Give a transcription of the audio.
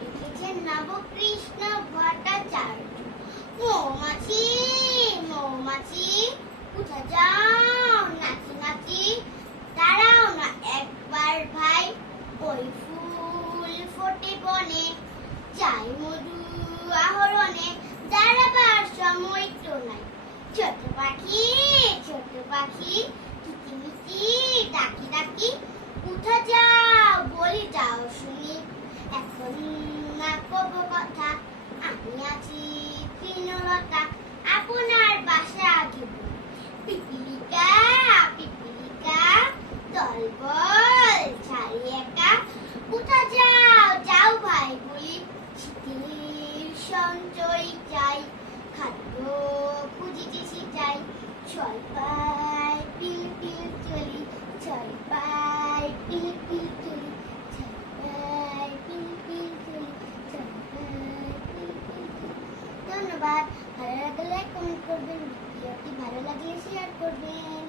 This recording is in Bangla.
লিখেছেন নবকৃষ্ণ ভট্টাচার্য। মৌমাছি মৌমাছি কোথা যাও নাচি নাচি, দাঁড়াও না একবার ভাই, ওই ফুল ফোটে বনে, চাই মধু আহরণে, দাঁড়াবার সময় তো নাই। ছোট পাখি কিচিমিচি ডাকি ডাকি, কোথা যাও বলি যাও শুনি, এখন না কব কথা, আমি আছি তৃণলতা, আপনার বাসা দিব। পিপিলিকা পিপিলিকা দলবল ছাড়ি একা, কোথা যাও যাও ভাই বলি, শীতের সঞ্চয় চাই, খাদ্য খুঁজিতেছি চাই, ছয় পায় পিল পিল চলি, ছয় পায় পিল পিল চলি, ছয় পায় পিল পিল চলি, ছয় পায় পিল পিল চলি। ধন্যবাদ। ভালো লাগলে কমেন্ট করবেন, ভিডিওটি ভালো লাগলে শেয়ার করবেন।